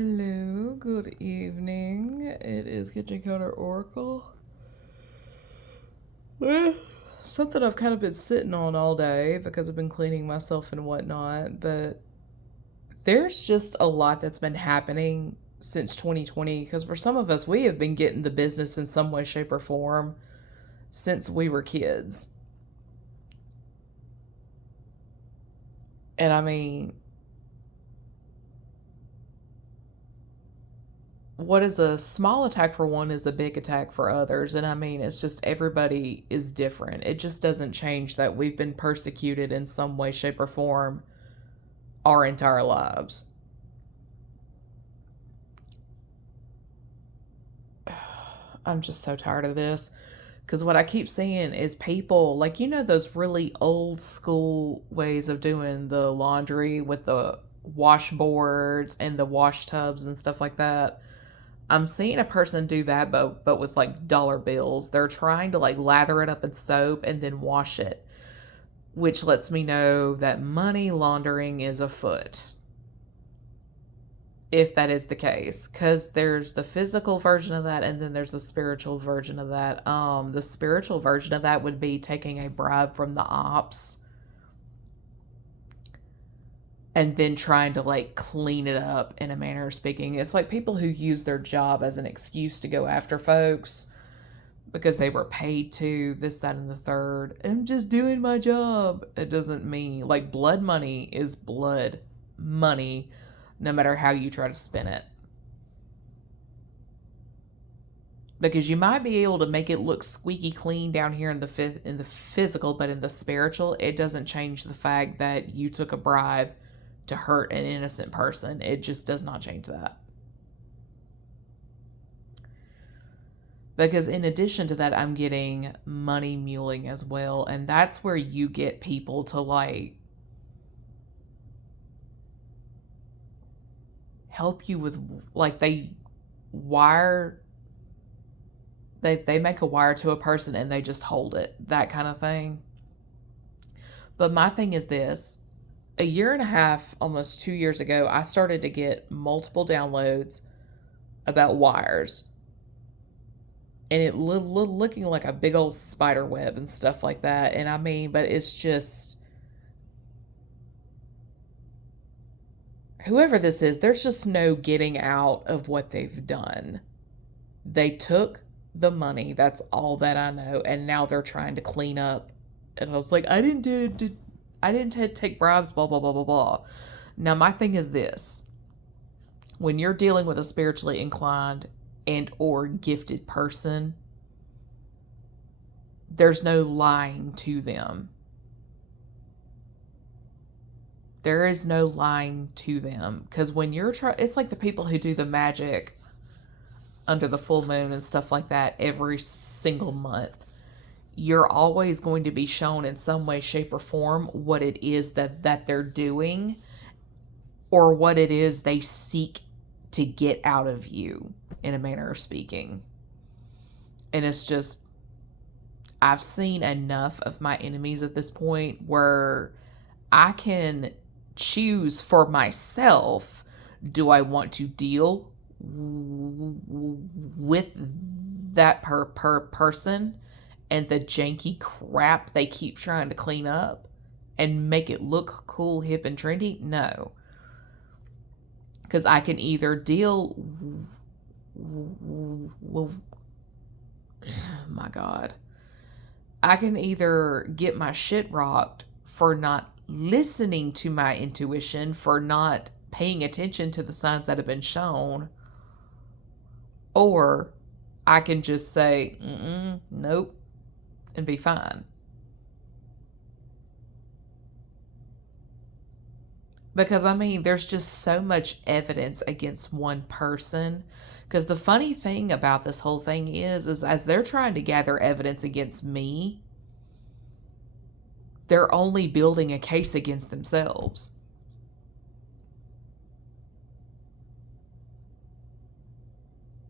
Hello, good evening. It is Kitchen Counter Oracle. Something I've kind of been sitting on all day because I've been cleaning myself and whatnot, but there's just a lot that's been happening since 2020 because for some of us, we have been getting the business in some way, shape, or form since we were kids. And I mean, what is a small attack for one is a big attack for others. And I mean, it's just everybody is different. It just doesn't change that we've been persecuted in some way, shape, or form our entire lives. I'm just so tired of this. Because what I keep seeing is people, like, those really old school ways of doing the laundry with the washboards and the wash tubs and stuff like that. I'm seeing a person do that, but with like dollar bills. They're trying to like lather it up in soap and then wash it, which lets me know that money laundering is afoot. If that is the case, because there's the physical version of that and then there's the spiritual version of that. The spiritual version of that would be taking a bribe from the ops and then trying to like clean it up in a manner of speaking. It's like people who use their job as an excuse to go after folks because they were paid to this, that, and the third. I'm just doing my job. It doesn't mean like blood money is blood money, no matter how you try to spin it. Because you might be able to make it look squeaky clean down here in the physical, but in the spiritual, it doesn't change the fact that you took a bribe to hurt an innocent person. It just does not change that. Because in addition to that, I'm getting money muling as well, and that's where you get people to like help you with like wire they make a wire to a person and they just hold it, that kind of thing. But my thing is this: a year and a half, almost 2 years ago, I started to get multiple downloads about wires, and it looking like a big old spider web and stuff like that. And I mean, but it's just whoever this is, there's just no getting out of what they've done. They took the money, that's all that I know, and now they're trying to clean up. And I was like, I didn't take bribes, blah blah blah blah blah. Now my thing is this: when you're dealing with a spiritually inclined and or gifted person, there's no lying to them. There is no lying to them, because when you're it's like the people who do the magic under the full moon and stuff like that every single month. You're always going to be shown in some way, shape, or form what it is that they're doing, or what it is they seek to get out of you, in a manner of speaking. And it's just, I've seen enough of my enemies at this point where I can choose for myself, do I want to deal with that person and the janky crap they keep trying to clean up and make it look cool, hip, and trendy? No. Because I can either deal. Well, my God. I can either get my shit rocked for not listening to my intuition, for not paying attention to the signs that have been shown, or I can just say, nope, and be fine. Because I mean, there's just so much evidence against one person. Because the funny thing about this whole thing is as they're trying to gather evidence against me, they're only building a case against themselves.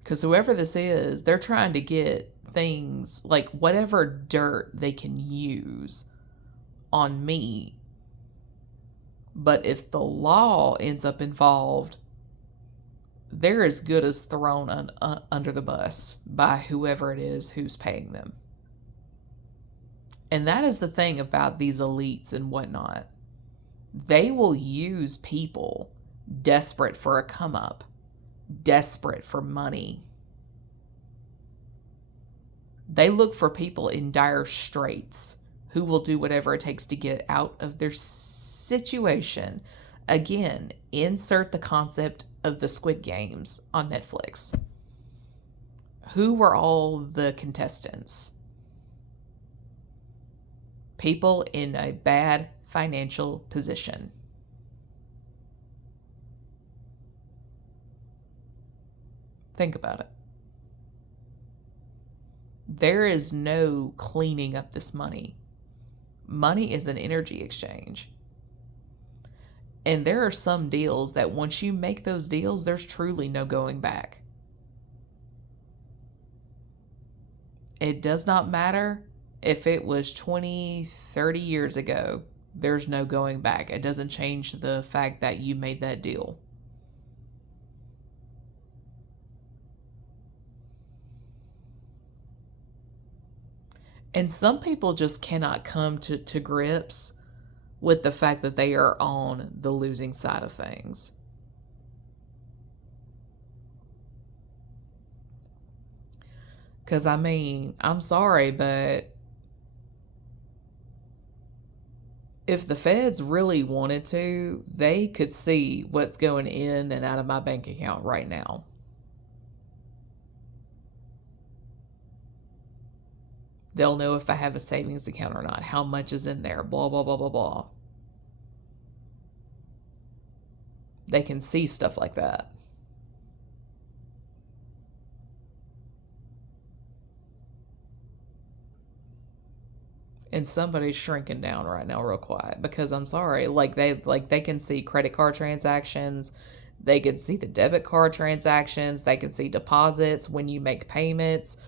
Because whoever this is, they're trying to get things like whatever dirt they can use on me. But if the law ends up involved, they're as good as thrown under the bus by whoever it is who's paying them. And that is the thing about these elites and whatnot. They will use people desperate for a come up, desperate for money. They look for people in dire straits who will do whatever it takes to get out of their situation. Again, insert the concept of the Squid Games on Netflix. Who were all the contestants? People in a bad financial position. Think about it. There is no cleaning up this money. Money is an energy exchange. And there are some deals that once you make those deals, there's truly no going back. It does not matter if it was 20, 30 years ago, there's no going back. It doesn't change the fact that you made that deal. And some people just cannot come to grips with the fact that they are on the losing side of things. Because, I mean, I'm sorry, but if the feds really wanted to, they could see what's going in and out of my bank account right now. They'll know if I have a savings account or not, how much is in there, blah, blah, blah, blah, blah. They can see stuff like that. And somebody's shrinking down right now real quiet because I'm sorry, they can see credit card transactions, they can see the debit card transactions, they can see deposits, when you make payments,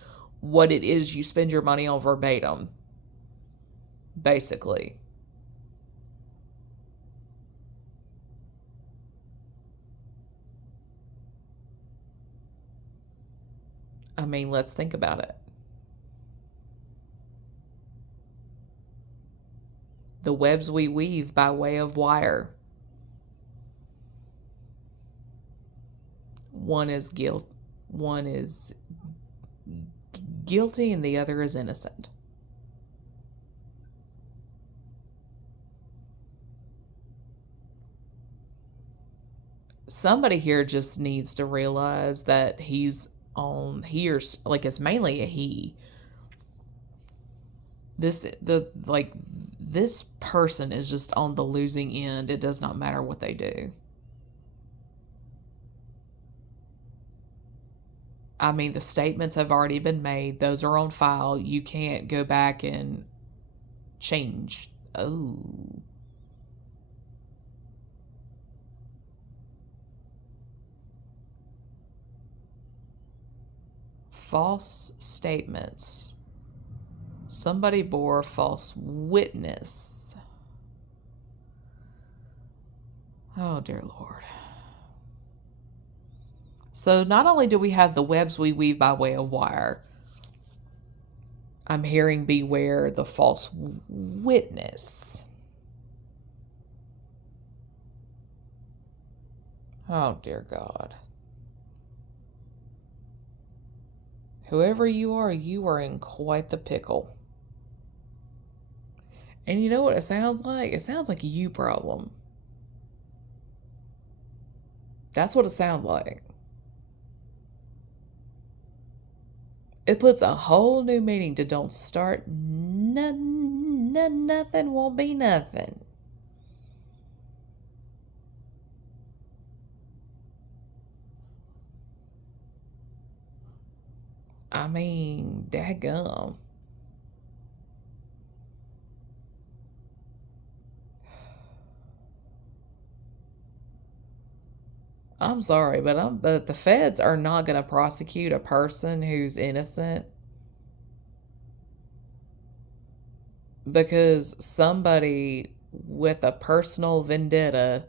what it is you spend your money on verbatim, basically. I mean, let's think about it. The webs we weave by way of wire. One is guilty and the other is innocent. Somebody here just needs to realize that he's on here's like it's mainly a he. This person is just on the losing end. It does not matter what they do. I mean, the statements have already been made. Those are on file. You can't go back and change. Oh. False statements. Somebody bore false witness. Oh, dear Lord. So not only do we have the webs we weave by way of wire, I'm hearing beware the false witness. Oh, dear God. Whoever you are in quite the pickle. And you know what it sounds like? It sounds like a you problem. That's what it sounds like. It puts a whole new meaning to don't start nothing won't be nothing. I mean, daggum. I'm sorry, but the feds are not going to prosecute a person who's innocent because somebody with a personal vendetta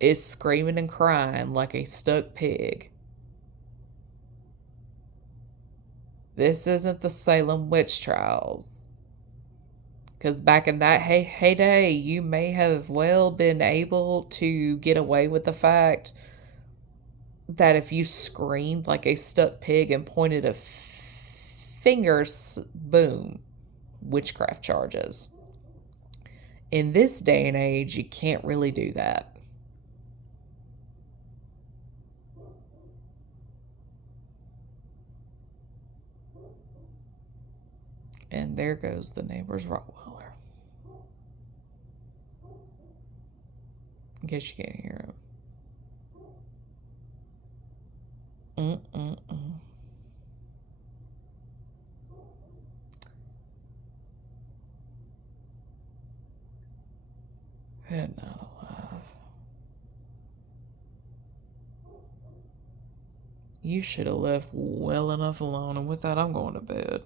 is screaming and crying like a stuck pig. This isn't the Salem witch trials. Because back in that heyday, you may have well been able to get away with the fact that if you screamed like a stuck pig and pointed a finger, boom, witchcraft charges. In this day and age, you can't really do that. And there goes the neighbor's Rottweiler. In case you can't hear him. Head not alive. You should have left well enough alone, and with that, I'm going to bed.